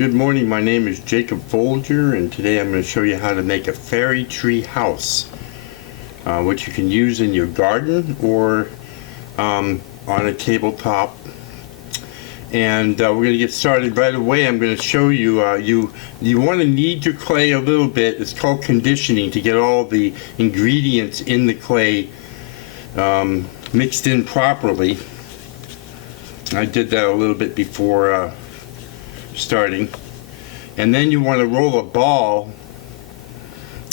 Good morning, my name is Jacob Folger, and today I'm going to show you how to make a fairy tree house, which you can use in your garden or on a tabletop. And we're going to get started right away. I'm going to show you, you want to knead your clay a little bit. It's called conditioning, to get all the ingredients in the clay mixed in properly. I did that a little bit before starting. And then you want to roll a ball,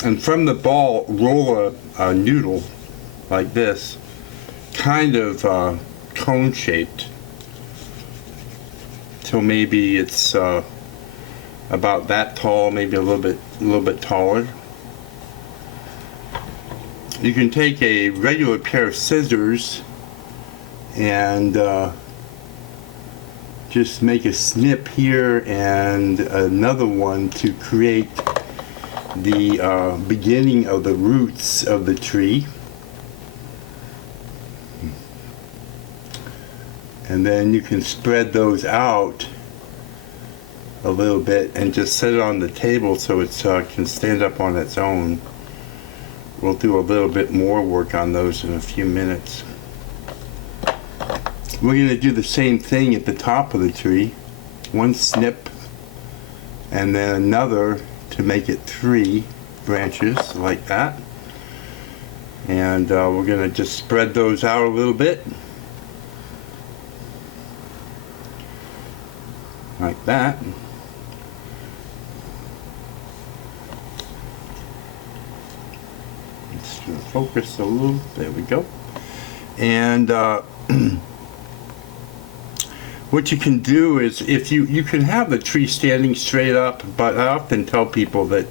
and from the ball roll a noodle like this, kind of cone shaped, till maybe it's about that tall, maybe a little bit taller. You can take a regular pair of scissors and just make a snip here and another one to create the beginning of the roots of the tree. And then you can spread those out a little bit and just set it on the table so it can stand up on its own. We'll do a little bit more work on those in a few minutes. We're going to do the same thing at the top of the tree. One snip and then another to make it 3 branches like that. And we're going to just spread those out a little bit. Like that. Let's focus a little. There we go. And what you can do is, if you can have the tree standing straight up, but I often tell people that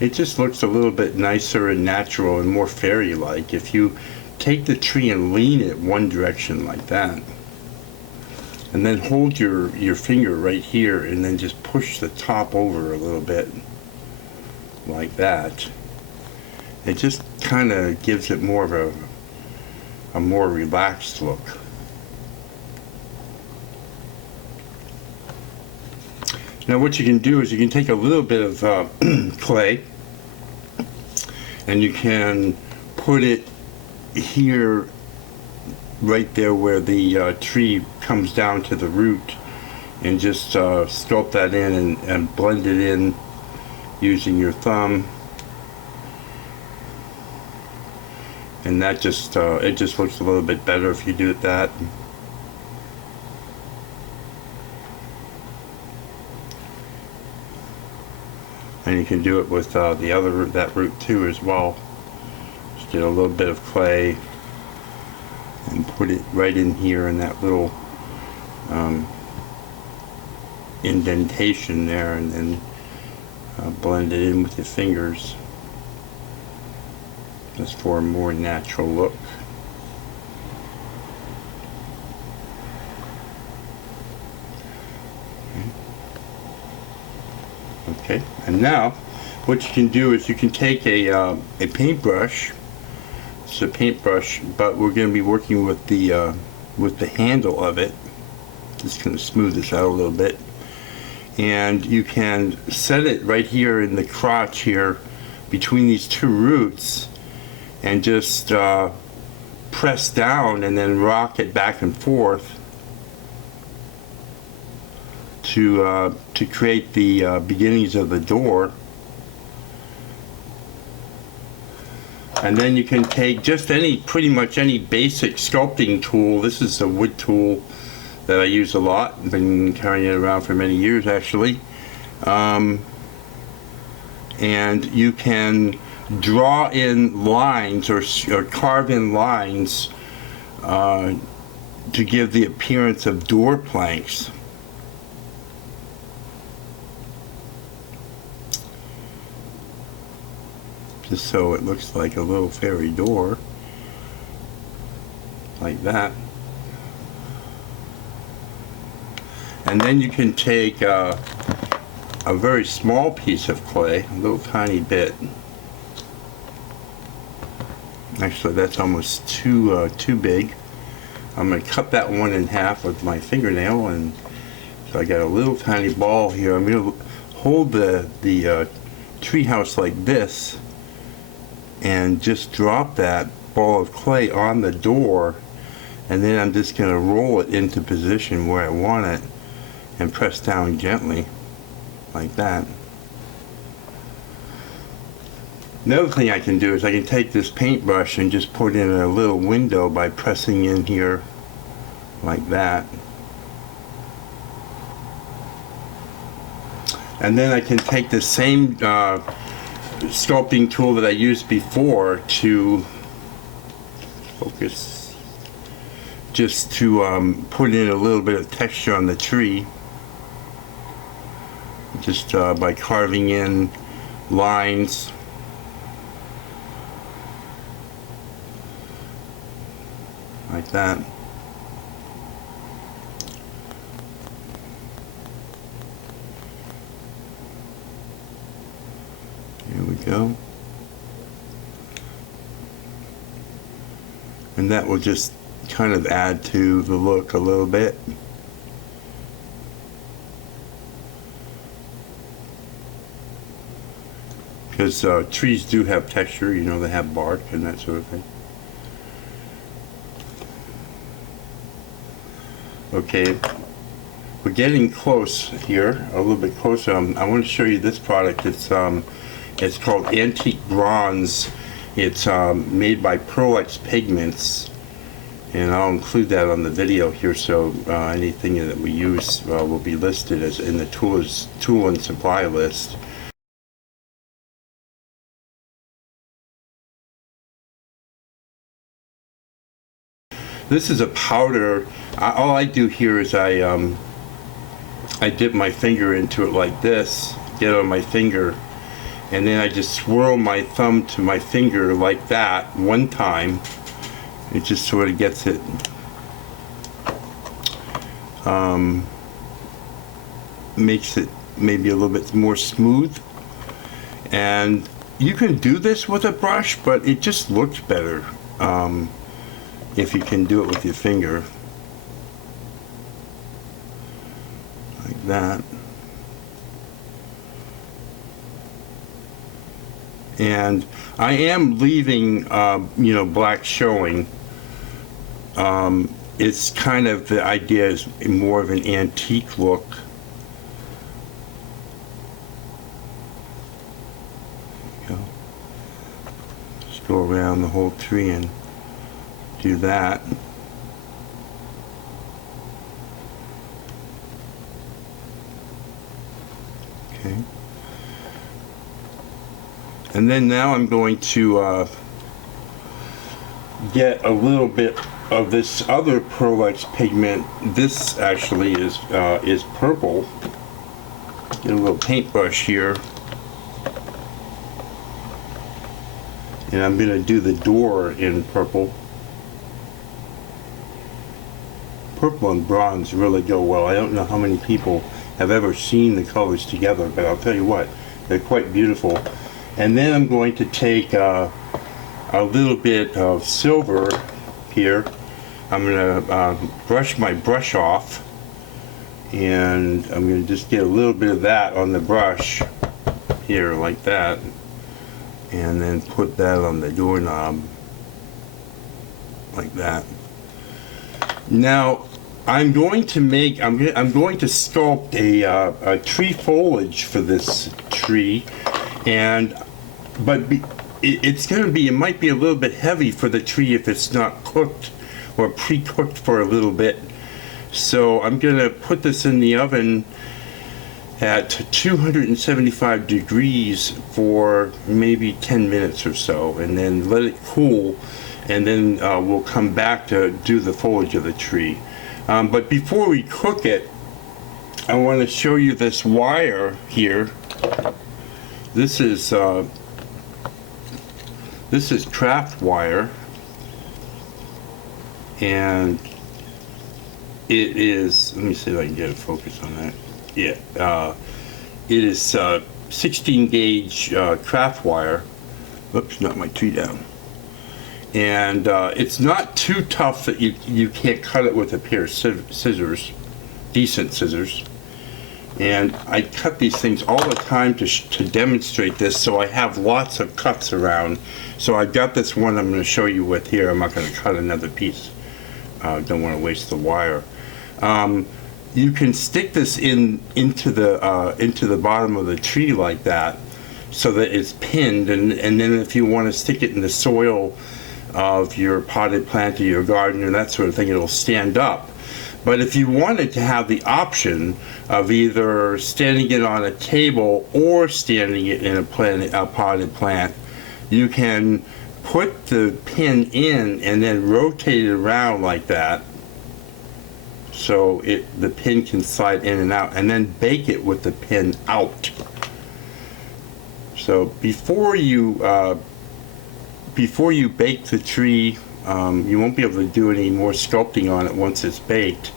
it just looks a little bit nicer and natural and more fairy-like if you take the tree and lean it one direction like that, and then hold your finger right here and then just push the top over a little bit like that. It just kind of gives it more of a more relaxed look. Now what you can do is you can take a little bit of clay and you can put it here, right there where the tree comes down to the root, and just sculpt that in and blend it in using your thumb. And that just it just looks a little bit better if you do it that. And you can do it with the other root, that root too as well. Just get a little bit of clay and put it right in here in that little indentation there, and then blend it in with your fingers just for a more natural look. Okay, and now what you can do is you can take a paintbrush. It's a paintbrush, but we're going to be working with the handle of it. Just going to smooth this out a little bit, and you can set it right here in the crotch here between these 2 roots, and just press down and then rock it back and forth to create the beginnings of the door. And then you can take just pretty much any basic sculpting tool. This is a wood tool that I use a lot. I've been carrying it around for many years actually. And you can draw in lines or carve in lines to give the appearance of door planks. Just so it looks like a little fairy door, like that. And then you can take a very small piece of clay, a little tiny bit. Actually, that's almost too big. I'm going to cut that one in half with my fingernail and So I got a little tiny ball here. I'm going to hold the tree house like this and just drop that ball of clay on the door, and then I'm just going to roll it into position where I want it and press down gently like that. Another thing I can do is I can take this paintbrush and just put in a little window by pressing in here like that. And then I can take the same sculpting tool that I used before to focus, just to put in a little bit of texture on the tree, just by carving in lines. Like that. Here we go. And that will just kind of add to the look a little bit. Because trees do have texture, you know, they have bark and that sort of thing. Okay, we're getting close here, a little bit closer. I want to show you this product. It's called Antique Bronze. It's made by Pearlex Pigments, and I'll include that on the video here, so anything that we use will be listed as in the tool and supply list. This is a powder. All I do here is I dip my finger into it like this, get it on my finger, and then I just swirl my thumb to my finger like that one time. It just sort of gets it makes it maybe a little bit more smooth. And you can do this with a brush, but it just looks better if you can do it with your finger like that. And I am leaving you know, black showing. It's kind of, the idea is more of an antique look. There you go. Just go around the whole tree and do that. Okay. And then now I'm going to get a little bit of this other Pearlex pigment. This actually is purple. Get a little paintbrush here. And I'm going to do the door in purple. Purple and bronze really go well. I don't know how many people have ever seen the colors together, but I'll tell you what, they're quite beautiful. And then I'm going to take a little bit of silver here. I'm going to brush my brush off, and I'm going to just get a little bit of that on the brush here like that, and then put that on the doorknob like that. Now I'm going to make, I'm going to sculpt a tree foliage for this tree, but it's going to be, it might be a little bit heavy for the tree if it's not cooked or pre-cooked for a little bit. So I'm going to put this in the oven at 275 degrees for maybe 10 minutes or so, and then let it cool, and then we'll come back to do the foliage of the tree. But before we cook it, I want to show you this wire here. This is craft wire, and it is, let me see if I can get a focus on that. Yeah, it is 16 gauge craft wire. Oops, knocked my tree down. And it's not too tough that you can't cut it with a pair of scissors, decent scissors. And I cut these things all the time to demonstrate this, so I have lots of cuts around. So I've got this one I'm going to show you with here. I'm not going to cut another piece. Don't want to waste the wire. You can stick this into the bottom of the tree like that, so that it's pinned, and then if you want to stick it in the soil of your potted plant or your garden or that sort of thing, it'll stand up. But if you wanted to have the option of either standing it on a table or standing it in a potted plant, you can put the pin in and then rotate it around like that, so the pin can slide in and out, and then bake it with the pin out. So before you bake the tree, you won't be able to do any more sculpting on it once it's baked.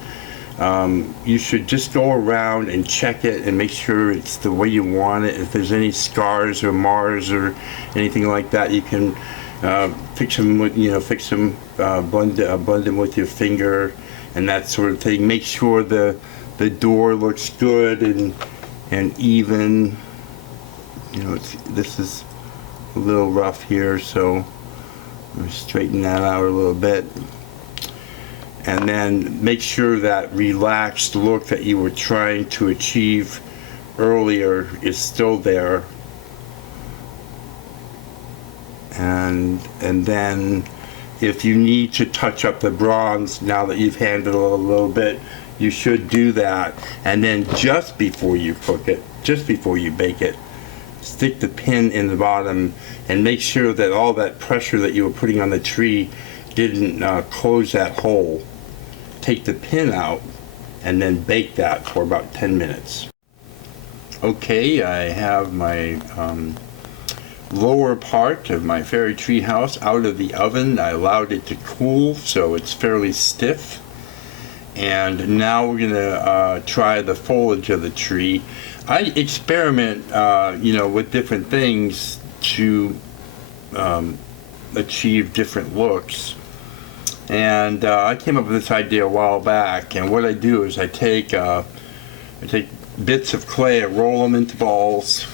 You should just go around and check it and make sure it's the way you want it. If there's any scars or mars or anything like that, you can fix them with, blend them with your finger and that sort of thing. Make sure the door looks good and even. This is a little rough here, so I'm straighten that out a little bit. And then make sure that relaxed look that you were trying to achieve earlier is still there. And then if you need to touch up the bronze now that you've handled it a little bit, you should do that. And then just before you cook it, just before you bake it, stick the pin in the bottom and make sure that all that pressure that you were putting on the tree didn't close that hole. Take the pin out and then bake that for about 10 minutes. Okay, I have my lower part of my fairy tree house out of the oven. I allowed it to cool so it's fairly stiff. And now we're going to try the foliage of the tree. I experiment, with different things to achieve different looks. And I came up with this idea a while back. And what I do is I take bits of clay, I roll them into balls,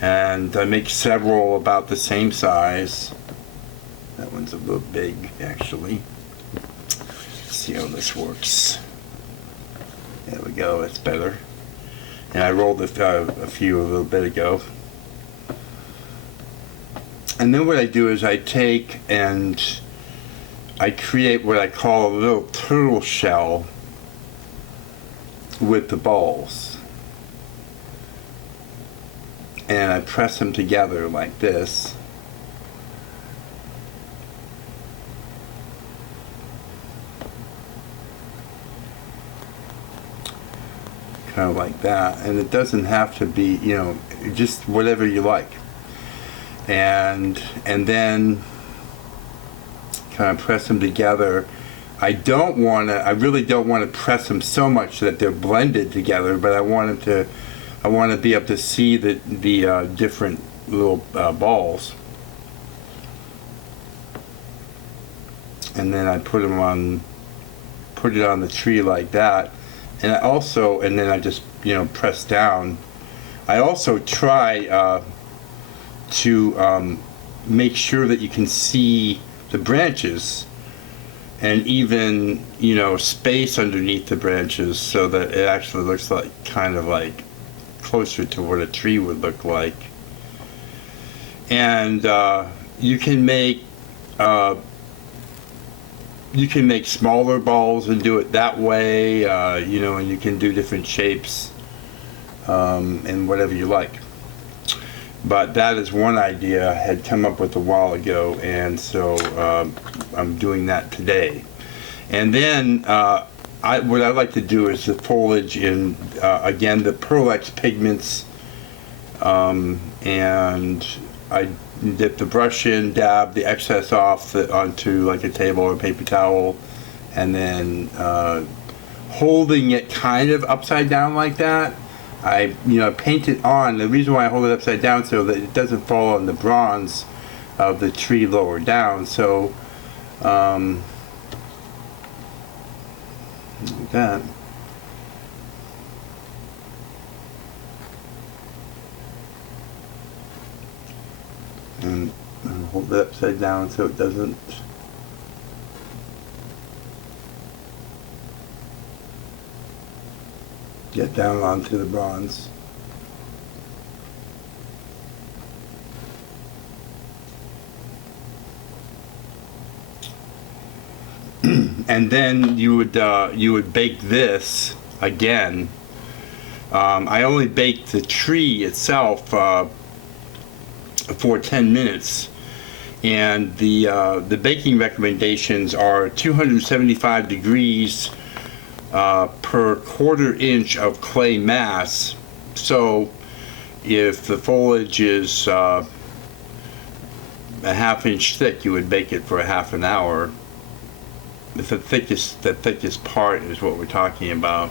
and I make several about the same size. That one's a little big, actually. Let's see how this works. There we go, that's better. And I rolled a few a little bit ago. And then what I do is I take and I create what I call a little turtle shell with the balls. And I press them together like this. Kind of like that, and it doesn't have to be, just whatever you like. And then kind of press them together. I really don't want to press them so much that they're blended together, but I want to be able to see the different little balls. And then I put it on the tree like that. And then I just, press down. I also try to make sure that you can see the branches and even, space underneath the branches so that it actually looks like kind of like closer to what a tree would look like. And you can make smaller balls and do it that way, and you can do different shapes and whatever you like. But that is one idea I had come up with a while ago, and so I'm doing that today. And then what I like to do is the foliage in, again, the Pearl X pigments, and I dip the brush in, dab the excess off onto like a table or a paper towel, and then holding it kind of upside down like that, I paint it on. The reason why I hold it upside down so that it doesn't fall on the bronze of the tree lower down. So like that. And hold it upside down so it doesn't get down onto the bronze. And then you would bake this again. I only baked the tree itself for 10 minutes, and the baking recommendations are 275 degrees per quarter-inch of clay mass. So if the foliage is a half-inch thick, you would bake it for a half an hour. The thickest part is what we're talking about.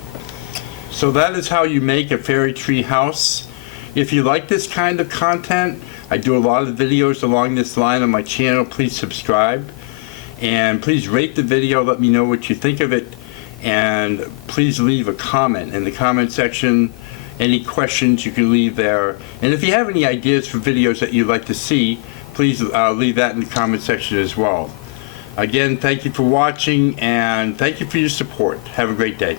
So that is how you make a fairy tree house. If you like this kind of content, I do a lot of videos along this line on my channel. Please subscribe, and please rate the video. Let me know what you think of it, and please leave a comment in the comment section. Any questions you can leave there, and if you have any ideas for videos that you'd like to see, please leave that in the comment section as well. Again, thank you for watching, and thank you for your support. Have a great day.